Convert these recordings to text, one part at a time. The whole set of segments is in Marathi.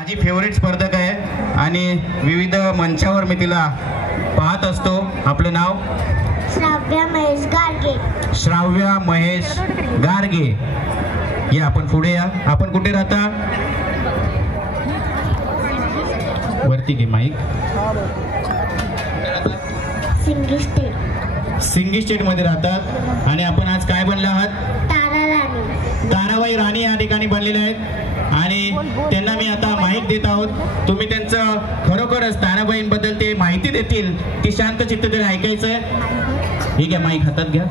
माझी फेवरेट स्पर्धक आहे आणि विविध मंचावर मी तिला पाहत असतो. आपलं नाव? श्राव्या महेश गारगे. श्राव्या महेश गारगे, या आपण पुढे या. आपण कुठे राहता? वरती घे माईक. सिंगी स्टेट. सिंगी स्टेट मध्ये राहतात. आणि आपण आज काय बनला आहात? तारा राणी. ताराबाई राणी या ठिकाणी बनलेले आहेत आणि त्यांना मी आता माहिती देत आहोत. तुम्ही त्यांचं खरोखरच ताराबाईंबद्दल ते माहिती देतील, ती शांत चित्त तरी ऐकायचं आहे. ठीक आहे, माईक हातात घ्या.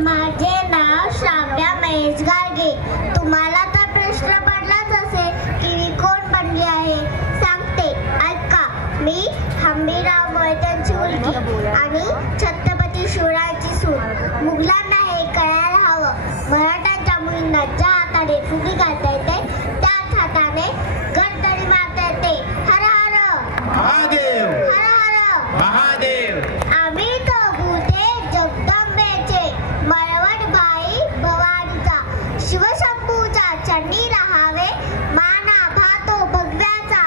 माझे नाव श्राव्या महेश गारगे. तुम्हाला तर प्रश्न पडलाच असेल की मी कोण बनली आहे. सांगते, ऐका. मी हंबीरराव मोहित्यांची मुलगी आणि छत्रपती शिवरायांची सून. मुघलांना हे कळायला हवं. मराठ्यांच्या मुलींना ज्या हाताने फुगी घालता येते त्याच हाताने गरदरी मारता येते. हर हर महादेव, हर हर महादेव. आम्ही तो भूते जगदंबेचे, मळवटबाई भवानीचा, शिवशंभूचा चरणी राहावे माना भातो भगव्याचा.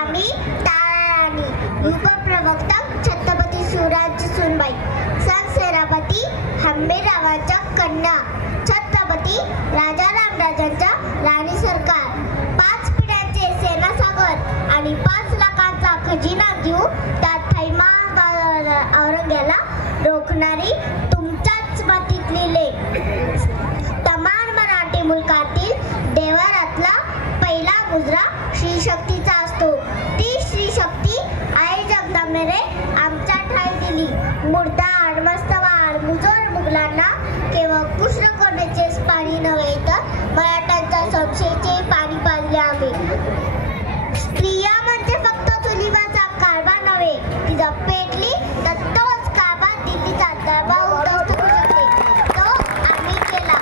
आम्ही ताराराणी, उपप्रवक्ता छत्रपती शिवरायांची सूनबाई, संसेनापती हंबीररावांच्या कन्या, छत्रपती राजारामराजांच्या राणी सरकार. 5 पिढ्यांचे सेनासागर आणि 5 लाखांचा खजिना घेऊ त्यात थैमान औरंग्याला रोखणारी तुमच्याच मातीतली लेक. तमाम मराठी मुलकातील देवारातला पहिला मुजरा श्री शक्तीचा असतो. ती श्री शक्ती आई जगदंबेने आमच्या ठाई दिली. मुर्दाड, मस्तवाड, मुजोर मुघलांना केवळ कृष्णकोंडेचेच पाणी नव्हे तर मराठ्यांच्या संशयाचे पाणी पाजले आम्ही. स्त्रिया म्हणजे फक्त चुलीवरचा कारभार नव्हे, ती जर पेटली तर तोच कारभार दिल्लीचा दरबार उद्ध्वस्त करू शकते. तो आम्ही केला.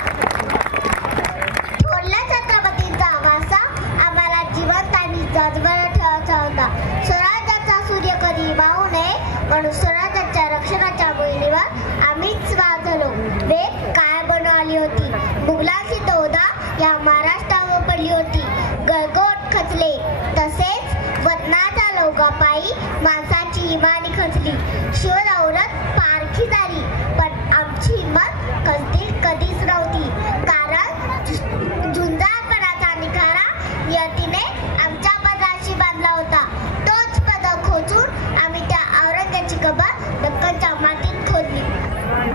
थोरल्या छत्रपतींचा वारसा आम्हाला जिवंत आणि जगभर ठेवायचा होता. स्वराज्याचा सूर्य कधी वाहू नये म्हणून स्वराज्याच्या रक्षणाच्या मोहिमेवर आम्हीच वाजलो. वेग काय बनवली होती. मुघलांची तोदा या महाराष्ट्रावर पडली होती. गळगोट खचले तसेच वतनाच्या लोकापायी माणसाची इमानी खचली. शिवदौलत पारखी झाली पण आमची हिंमत कधीच नव्हती. कारण झुंजारपणाचा निखारा नियतीने आमच्या पदराशी बांधला होता. तोच पदर खोचून आम्ही त्या औरंग्याची कबर दक्कनच्या मातीत खोदली.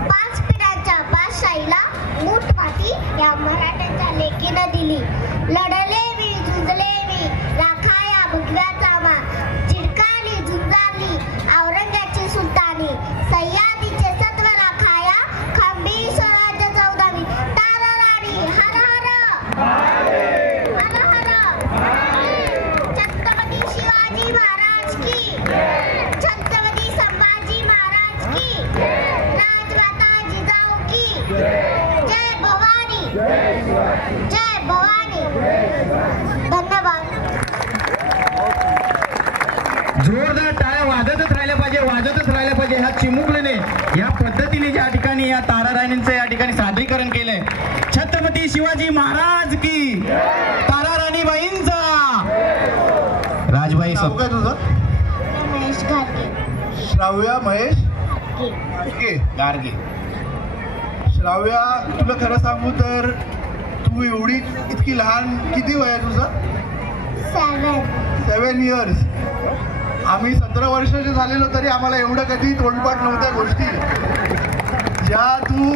5 पिढ्यांच्या बादशाहीला मूठ माती या मराठ्यांच्या लेकीनं दिली. लढले मी, झुंजले मी, राखाया भगव्याचा मान. चिडकाली, झुंजारली औरंग्याची सुलतानी. सह्याद्रीचे सत्व राखाया खंबीर स्वराज्य चौदावी. ताराराणी, हर हर हर हर. छत्रपती शिवाजी महाराज की, छत्रपती संभाजी महाराज की, राजमाता जिजाऊ की. जय भवानी, जय भवानी. धन्यवाद. जोरदार टाळ्या वाजतच राहिल्या पाहिजे. ह्या चिमुकलीने या पद्धतीने ज्या ठिकाणी या ताराराणींचं या ठिकाणी सादरीकरण केलंय. छत्रपती शिवाजी महाराज की, ताराराणी बाईंचा. राजबाई, नाव काय तुझं? महेश गारगे. श्राव्या महेश गारगे. श्राव्या, तुला खरं सांगू तर तू इतकी लहान, किती वय आहे तुझं? 7 इयर्स. आम्ही 17 वर्षाचे झालेलो तरी आम्हाला एवढं कधी तोंडपाठ नव्हत्या गोष्टी ज्या तू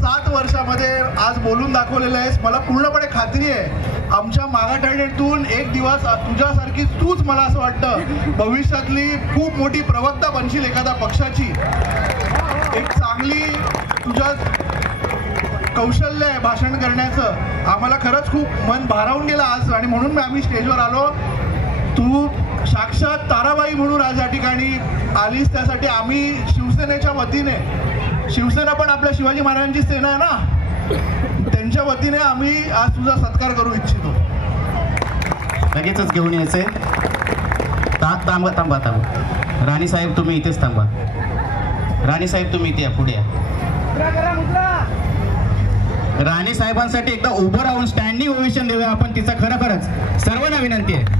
7 वर्षामध्ये आज बोलून दाखवलेलं आहेस. मला पूर्णपणे खात्री आहे आमच्या मागाठाण्यातून एक दिवस तुझ्यासारखी तूच, मला असं वाटतं, भविष्यातली खूप मोठी प्रवक्ता बनशील एखाद्या पक्षाची. एक चांगली तुझ्या कौशल्य आहे भाषण करण्याचं. आम्हाला खरंच खूप मन भारावून गेलं आज आणि म्हणून आम्ही स्टेजवर आलो. तू साक्षात ताराबाई म्हणून आज या ठिकाणी आलीस, त्यासाठी आम्ही शिवसेनेच्या वतीने, शिवसेना पण आपल्या शिवाजी महाराजांची सेना आहे ना, त्यांच्या वतीने आम्ही आज तुझा सत्कार करू इच्छितो. लगेचच घेऊन यायचंय. थांबा. राणी साहेब तुम्ही इथेच थांबा. राणी साहेब तुम्ही इथे या, पुढे या. राणी साहेबांसाठी एकदा उभं राहून स्टँडिंग ओवेशन देऊया आपण. तिचा खरंच सर्वांना विनंती आहे.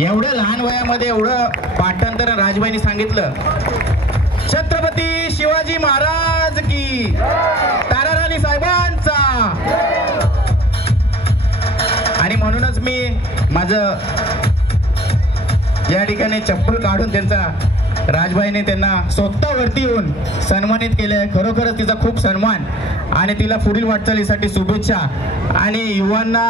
एवढ्या लहान वयामध्ये एवढं पाठांतर राजबाईंनी सांगितलं. छत्रपती शिवाजी महाराज की, ताराराणी साहेबांचा. आणि म्हणूनच मी माझं या ठिकाणी चप्पल काढून त्यांचा राजबाईने त्यांना स्वतःवरती येऊन सन्मानित केले. खरोखरच तिचा खूप सन्मान आणि तिला पुढील वाटचालीसाठी शुभेच्छा. आणि युवांना